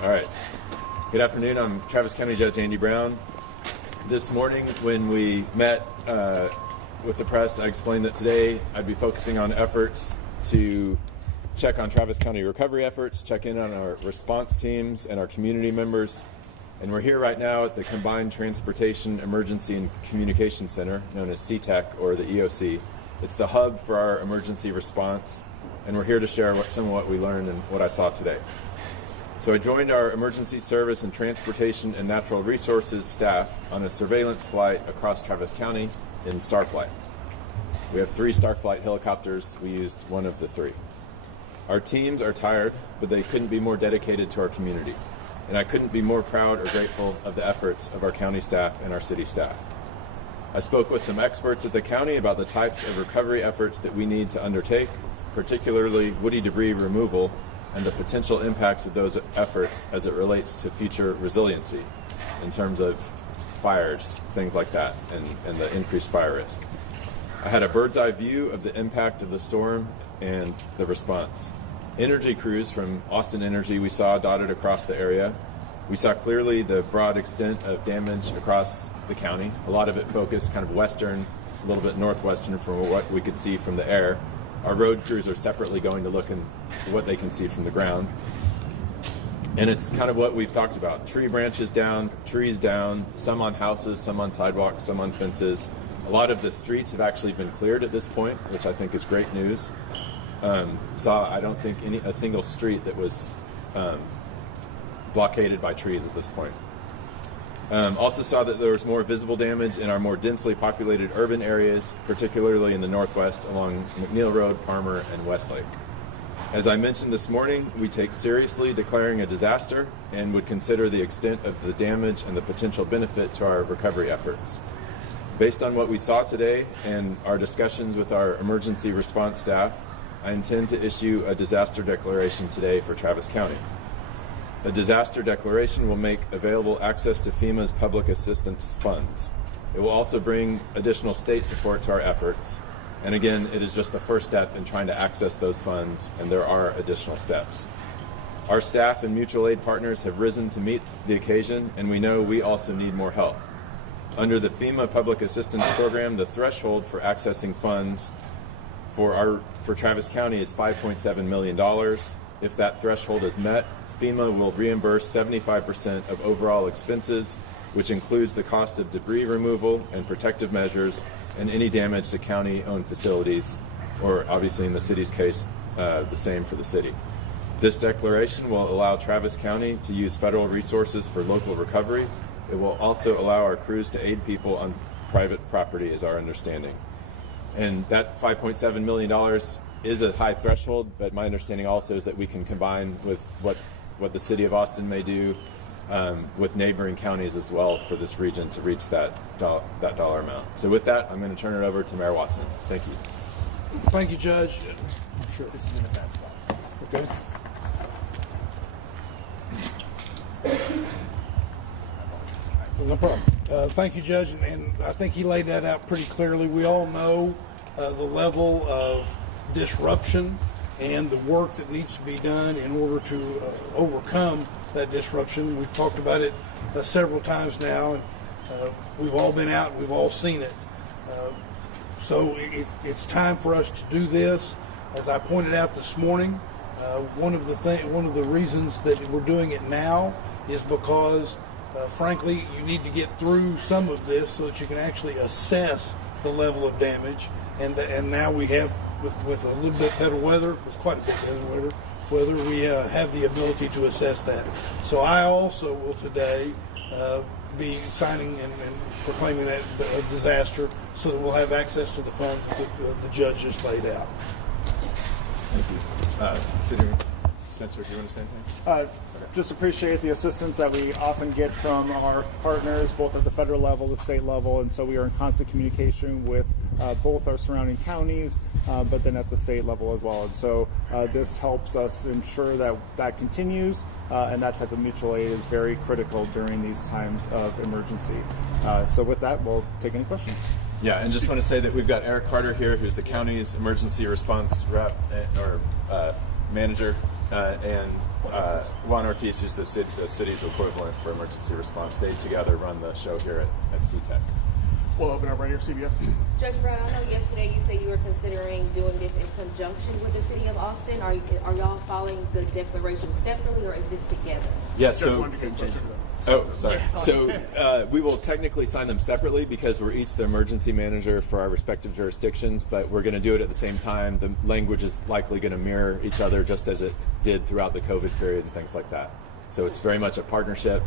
All right. Good afternoon. I'm Travis County Judge Andy Brown. This morning when we met with the press, I explained that today I'd be focusing on efforts to check on Travis County recovery efforts, check in on our response teams and our community members. And we're here right now at the Combined Transportation Emergency and Communication Center, known as CTEC or the EOC. It's the hub for our emergency response, and we're here to share some of what we learned and what I saw today. So I joined our emergency service and transportation and natural resources staff on a surveillance flight across Travis County in Starflight. We have 3 Starflight helicopters. We used one of the 3. Our teams are tired, but they couldn't be more dedicated to our community. And I couldn't be more proud or grateful of the efforts of our county staff and our city staff. I spoke with some experts at the county about the types of recovery efforts that we need to undertake, particularly woody debris removal and the potential impacts of those efforts as it relates to future resiliency in terms of fires, things like that, and the increased fire risk. I had a bird's eye view of the impact of the storm and the response. Energy crews from Austin Energy we saw dotted across the area. We saw clearly the broad extent of damage across the county. A lot of it focused kind of western, a little bit northwestern from what we could see from the air. Our road crews are separately going to look at what they can see from the ground. And it's kind of what we've talked about. Tree branches down, trees down, some on houses, some on sidewalks, some on fences. A lot of the streets have actually been cleared at this point, which I think is great news. I don't think a single street that was blockaded by trees at this point. Also saw that there was more visible damage in our more densely populated urban areas, particularly in the northwest along McNeil Road, Palmer, and Westlake. As I mentioned this morning, we take seriously declaring a disaster and would consider the extent of the damage and the potential benefit to our recovery efforts. Based on what we saw today and our discussions with our emergency response staff, I intend to issue a disaster declaration today for Travis County. A disaster declaration will make available access to FEMA's public assistance funds. It will also bring additional state support to our efforts. And again, it is just the first step in trying to access those funds, and there are additional steps. Our staff and mutual aid partners have risen to meet the occasion, and we know we also need more help. Under the FEMA Public Assistance Program, the threshold for accessing funds for Travis County is $5.7 million. If that threshold is met, FEMA will reimburse 75% of overall expenses, which includes the cost of debris removal and protective measures and any damage to county-owned facilities, or obviously in the city's case, the same for the city. This declaration will allow Travis County to use federal resources for local recovery. It will also allow our crews to aid people on private property, is our understanding. And that $5.7 million is a high threshold, but my understanding also is that we can combine with what the city of Austin may do with neighboring counties as well for this region to reach that dollar amount. So with that, I'm going to turn it over to Mayor Watson. Thank you. Thank you, Judge. Sure. This is in a bad spot. Okay. No problem. Thank you, Judge, and I think he laid that out pretty clearly. We all know the level of disruption and the work that needs to be done in order to overcome that disruption. We've talked about it several times now, and we've all been out and we've all seen it. So it's time for us to do this. As I pointed out this morning, one of the reasons that we're doing it now is because frankly, you need to get through some of this so that you can actually assess the level of damage. And now we have, with a little bit better weather, with quite a bit better weather, we have the ability to assess that. So I also will today be signing and proclaiming that a disaster so that we'll have access to the funds that the judge just laid out. Thank you. Senator Spencer, do you want to say anything? Just appreciate the assistance that we often get from our partners, both at the federal level, the state level, and so we are in constant communication with both our surrounding counties, but then at the state level as well. And so this helps us ensure that that continues, and that type of mutual aid is very critical during these times of emergency. So with that, we'll take any questions. Yeah, and just want to say that we've got Eric Carter here, who's the county's emergency response rep or manager, and Juan Ortiz, who's the city's equivalent for emergency response, they together run the show here at CTEC. We'll open up right here, CBS. Judge Brown, I know yesterday you said you were considering doing this in conjunction with the city of Austin. Are y'all following the declaration separately, or is this together? Yeah, Judge so. wanted to get closer to that. Oh, sorry. So we will technically sign them separately because we're each the emergency manager for our respective jurisdictions, but we're going to do it at the same time. The language is likely going to mirror each other just as it did throughout the COVID period and things like that. So it's very much a partnership,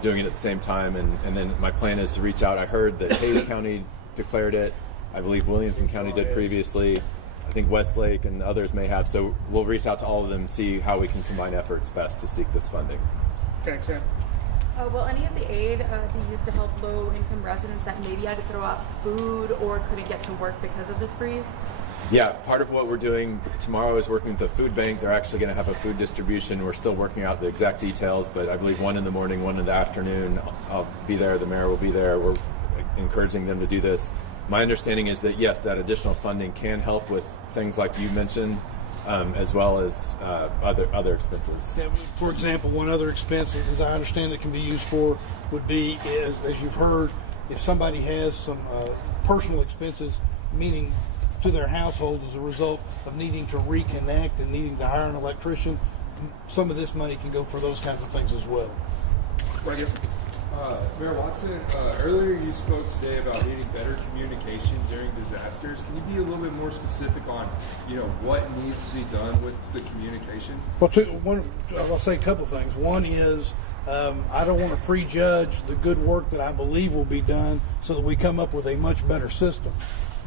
doing it at the same time. And then my plan is to reach out. I heard that Hayes County declared it. I believe Williamson County did previously. I think Westlake and others may have. So we'll reach out to all of them, see how we can combine efforts best to seek this funding. Okay, Sam. Will any of the aid be used to help low-income residents that maybe had to throw out food or couldn't get to work because of this freeze? Yeah, part of what we're doing tomorrow is working with the food bank. They're actually going to have a food distribution. We're still working out the exact details, but I believe 1 in the morning, 1 in the afternoon. I'll be there. The mayor will be there. We're encouraging them to do this. My understanding is that, yes, that additional funding can help with things like you mentioned, as well as other expenses. Yeah, for example, one other expense, as I understand it can be used for, would be, as you've heard, if somebody has some personal expenses, meaning to their household as a result of needing to reconnect and needing to hire an electrician, some of this money can go for those kinds of things as well. Right here. Mayor Watson, earlier you spoke today about needing better communication during disasters. Can you be a little bit more specific on, what needs to be done with the communication? Well, I'll say a couple of things. One is I don't want to prejudge the good work that I believe will be done so that we come up with a much better system.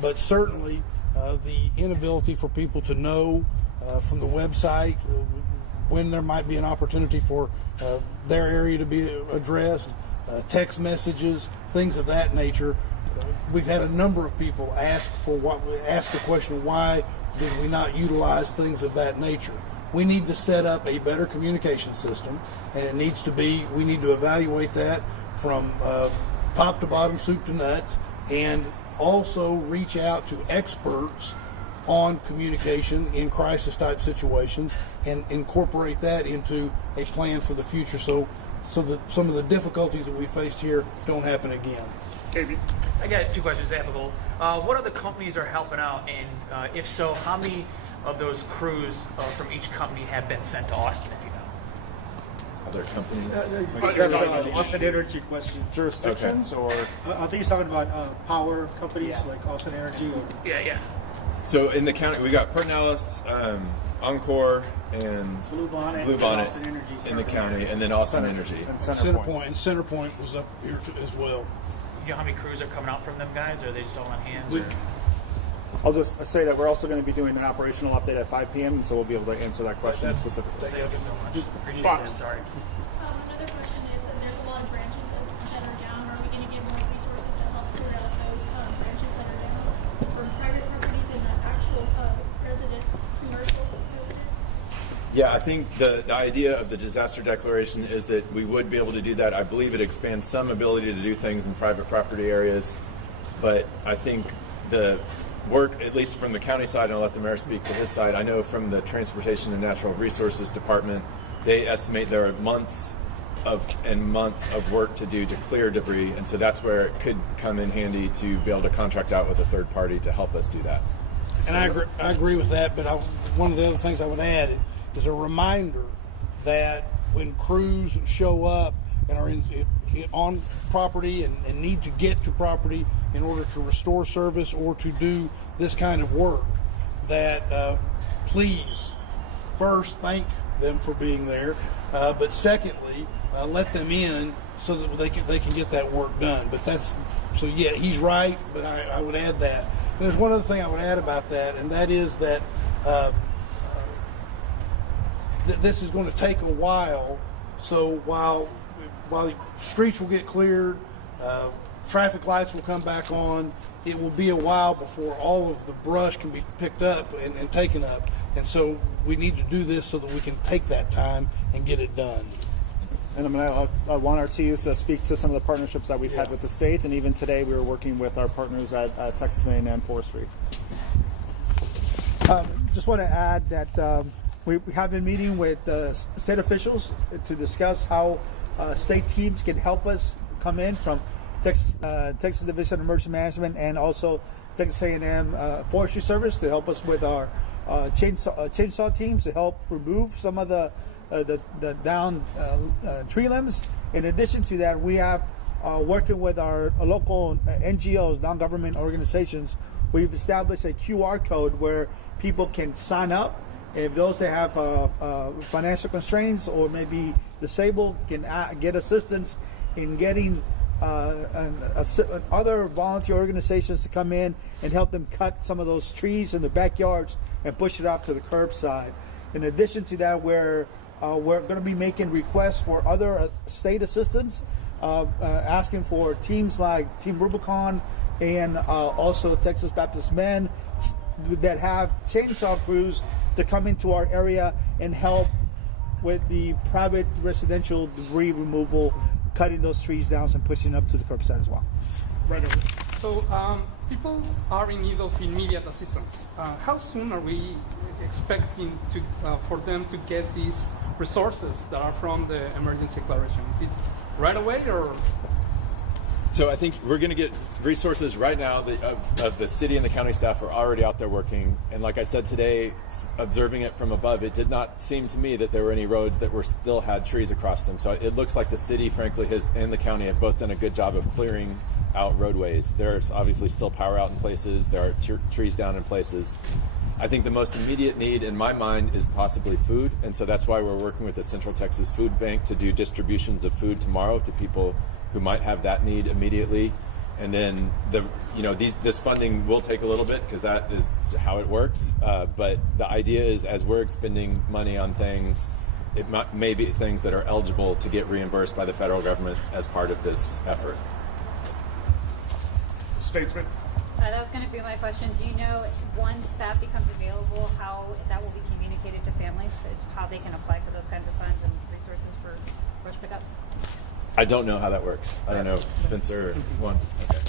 But certainly the inability for people to know from the website when there might be an opportunity for their area to be addressed, text messages, things of that nature. We've had a number of people ask the question, why did we not utilize things of that nature? We need to set up a better communication system, and we need to evaluate that from top to bottom, soup to nuts, and also reach out to experts on communication in crisis type situations and incorporate that into a plan for the future so that some of the difficulties that we faced here don't happen again. KB. I got 2 questions, Ethical. What other companies are helping out, and if so, how many of those crews from each company have been sent to Austin, if you know? Other companies? That's Austin Energy question. Jurisdictions or? I think he's talking about power companies like Austin Energy or. Yeah. So in the county, we got Pernalis, Encore, and Blue Bonnet, Bonnet Austin Energy, in the Centerpoint. county, and then Austin Energy. And Centerpoint. And Centerpoint was up here as well. You know how many crews are coming out from them guys, or are they just all on hands? Or? I'll just say that we're also going to be doing an operational update at 5 p.m., so we'll be able to answer that question specifically. Thank you so much. Appreciate Fox. that. Sorry. Another question is that there's a lot of branches that are down. Are we going to get more resources to help clear out those branches that are down from private properties and actual commercial residents? Yeah, I think the idea of the disaster declaration is that we would be able to do that. I believe it expands some ability to do things in private property areas, but I think the work, at least from the county side, and I'll let the mayor speak to his side, I know from the Transportation and Natural Resources Department, they estimate there are months of work to do to clear debris, and so that's where it could come in handy to be able to contract out with a third party to help us do that. And I agree with that, but one of the other things I would add is a reminder that when crews show up and are on property and need to get to property in order to restore service or to do this kind of work, that please first thank them for being there, but secondly let them in so that they can get that work done. But yeah, he's right, but I would add that. And there's one other thing I would add about that, and that is that this is going to take a while. So while streets will get cleared, traffic lights will come back on, it will be a while before all of the brush can be picked up and taken up. And so we need to do this so that we can take that time and get it done. And I'm going to want Ortiz to speak to some of the partnerships that we've had with the state, and even today we were working with our partners at Texas A&M Forestry. Just want to add that We have been meeting with state officials to discuss how state teams can help us come in from Texas Division of Emergency Management and also Texas A&M Forestry Service to help us with our chainsaw teams to help remove some of the down tree limbs. In addition to that, we have working with our local NGOs, non-government organizations. We've established a QR code where people can sign up. If those that have financial constraints or maybe disabled can get assistance in getting other volunteer organizations to come in and help them cut some of those trees in the backyards and push it off to the curbside. In addition to that, we're going to be making requests for other state assistance, asking for teams like Team Rubicon and also Texas Baptist Men that have chainsaw crews to come into our area and help with the private residential debris removal, cutting those trees down and pushing up to the curbside as well. Right over. So people are in need of immediate assistance. How soon are we expecting for them to get these resources that are from the emergency declaration? Is it right away or? So I think we're going to get resources right now of the city and the county staff are already out there working. And like I said today, observing it from above, it did not seem to me that there were any roads that still had trees across them. So it looks like the city, frankly, and the county have both done a good job of clearing out roadways. There's obviously still power out in places. There are trees down in places. I think the most immediate need in my mind is possibly food. And so that's why we're working with the Central Texas Food Bank to do distributions of food tomorrow to people who might have that need immediately. And then this funding will take a little bit because that is how it works. But the idea is as we're expending money on things, it may be things that are eligible to get reimbursed by the federal government as part of this effort. Statesman. That was going to be my question. Do you know once that becomes available, how that will be communicated to families, how they can apply for those kinds of funds and resources for brush pickup? I don't know how that works. I don't know, Spencer. One. Okay.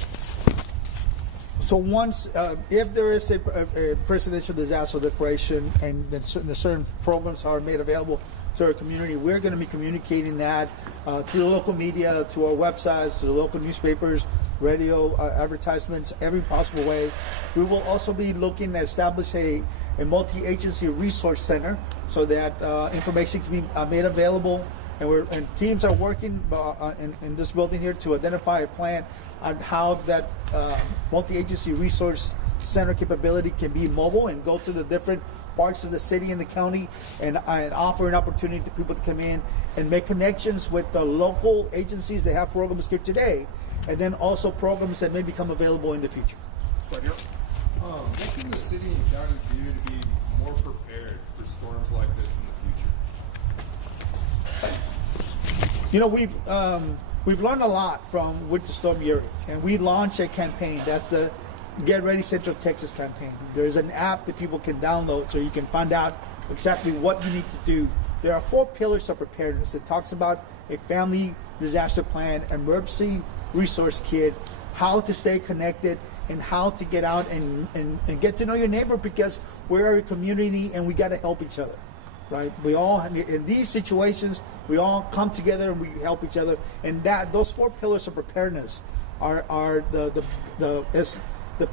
So once, if there is a presidential disaster declaration and the certain programs are made available to our community, we're going to be communicating that to the local media, to our websites, to the local newspapers, radio, advertisements, every possible way. We will also be looking to establish a multi-agency resource center so that information can be made available. And teams are working in this building here to identify a plan on how that multi-agency resource center capability can be mobile and go to the different parts of the city and the county and offer an opportunity to people to come in and make connections with the local agencies that have programs here today, and then also programs that may become available in the future. What can the city and county do to be more prepared for storms like this in the future? You know, we've learned a lot from Winter Storm Uri, and we launched a campaign. That's the Get Ready Central Texas campaign. There's an app that people can download so you can find out exactly what you need to do. There are 4 pillars of preparedness. It talks about a family disaster plan, emergency resource kit, how to stay connected, and how to get out and get to know your neighbor, because we're a community and we got to help each other. Right, we all in these situations we all come together and we help each other, and those 4 pillars of preparedness are the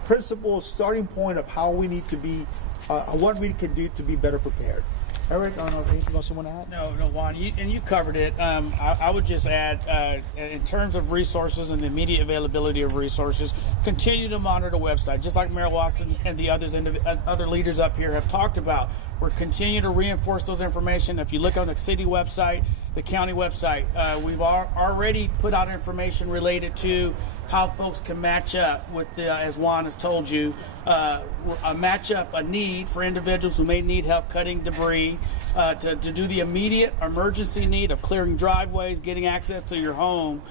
principal starting point of how we need to be, what we can do to be better prepared. Eric, I don't know if anything else you want to add? No, Juan, you covered it. I would just add, in terms of resources and the immediate availability of resources, continue to monitor the website, just like Mayor Watson and the other leaders up here have talked about. We're continuing to reinforce those information. If you look on the city website, the county website, we've already put out information related to how folks can match up with as Juan has told you, a need for individuals who may need help cutting debris, to do the immediate emergency need of clearing driveways, getting access to your home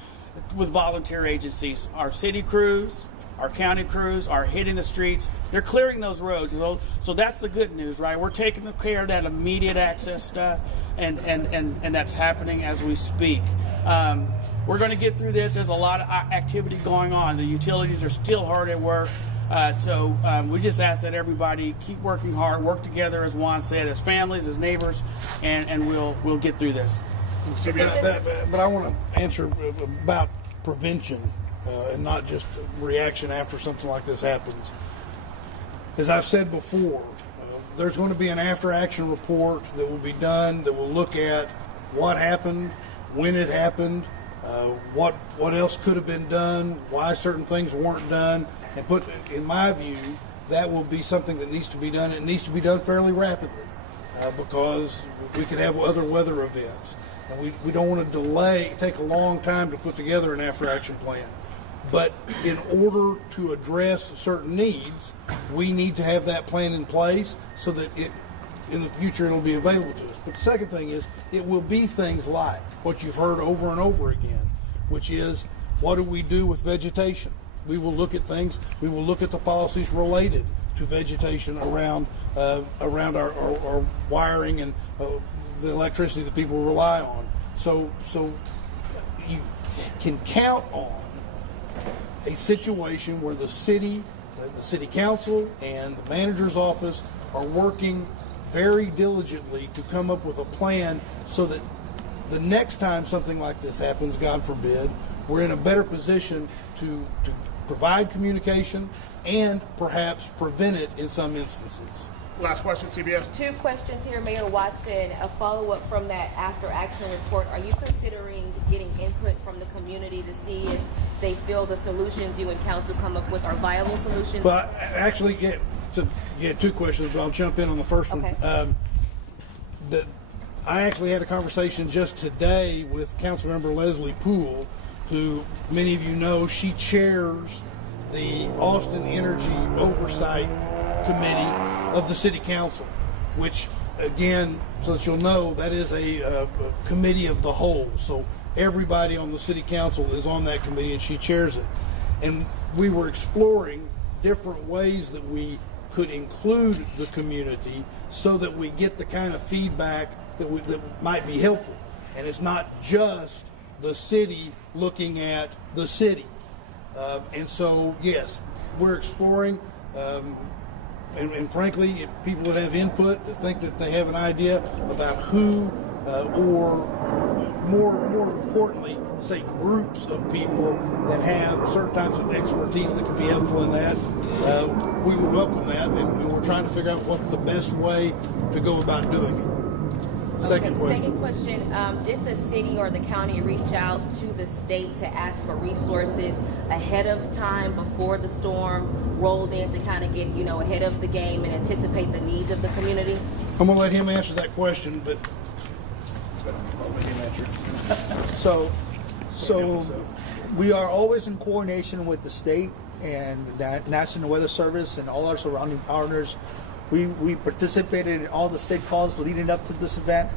with volunteer agencies. Our city crews, our county crews are hitting the streets. They're clearing those roads. So that's the good news, right? We're taking care of that immediate access stuff, and that's happening as we speak. We're going to get through this. There's a lot of activity going on. The utilities are still hard at work. We just ask that everybody keep working hard, work together, as Juan said, as families, as neighbors, and we'll get through this. But I want to answer about prevention and not just reaction after something like this happens. As I've said before, there's going to be an after-action report that will be done that will look at what happened, when it happened, what else could have been done, why certain things weren't done, and put, in my view, that will be something that needs to be done. It needs to be done fairly rapidly because we could have other weather events. And we don't want to take a long time to put together an after-action plan. But in order to address certain needs, we need to have that plan in place so that in the future it'll be available to us. But the second thing is, it will be things like what you've heard over and over again, which is, what do we do with vegetation? We will look at things, we will look at the policies related to vegetation around our wiring and the electricity that people rely on. So you can count on a situation where the city council and the manager's office are working very diligently to come up with a plan so that the next time something like this happens, God forbid, we're in a better position to provide communication and perhaps prevent it in some instances. Last question, CBS. 2 questions here, Mayor Watson. A follow-up from that after-action report. Are you considering getting input from the community to see if they feel the solutions you and council come up with are viable solutions? Well, actually, yeah, 2 questions, but I'll jump in on the first one. Okay. I actually had a conversation just today with Councilmember Leslie Poole, who many of you know, she chairs the Austin Energy Oversight Committee of the City Council, which, again, so that you'll know, that is a committee of the whole. So everybody on the City Council is on that committee, and she chairs it. And we were exploring different ways that we could include the community so that we get the kind of feedback that might be helpful. And it's not just the city looking at the city. And so, yes, we're exploring. And frankly, if people would have input that think that they have an idea about who, or more importantly, say groups of people that have certain types of expertise that could be helpful in that, we would welcome that, and we're trying to figure out what's the best way to go about doing it. Second question. Did the city or the county reach out to the state to ask for resources ahead of time before the storm rolled in to kind of get, ahead of the game and anticipate the needs of the community? I'm going to let him answer that question, but I'll let him answer it. So we are always in coordination with the state and the National Weather Service and all our surrounding partners. We participated in all the state calls leading up to this event.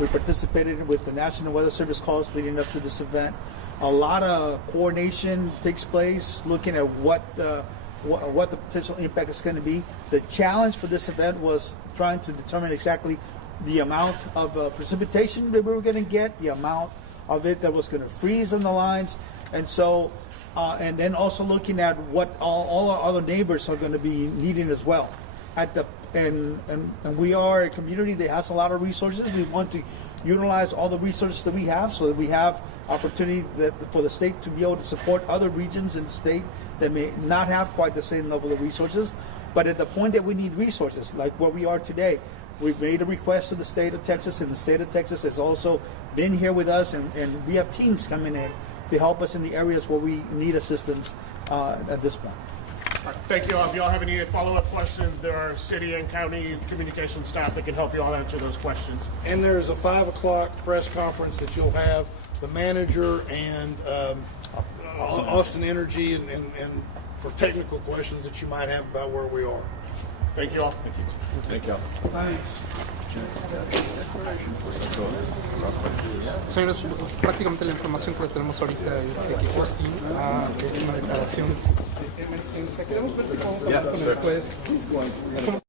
We participated with the National Weather Service calls leading up to this event. A lot of coordination takes place, looking at what the potential impact is going to be. The challenge for this event was trying to determine exactly the amount of precipitation that we were going to get, the amount of it that was going to freeze on the lines, and so, and then also looking at what all our other neighbors are going to be needing as well. And we are a community that has a lot of resources. We want to utilize all the resources that we have so that we have opportunity for the state to be able to support other regions in the state that may not have quite the same level of resources. But at the point that we need resources, like where we are today, we've made a request to the state of Texas, and the state of Texas has also been here with us, and we have teams coming in to help us in the areas where we need assistance at this point. All right, thank you all. If you all have any follow-up questions, there are city and county communication staff that can help you all answer those questions. And there's a 5 o'clock press conference that you'll have the manager and Austin Energy and for technical questions that you might have about where we are. Thank you all. Thank you. Señores, prácticamente la información que tenemos ahorita es que Austin ha hecho una declaración. Queremos ver si podemos hablar con después.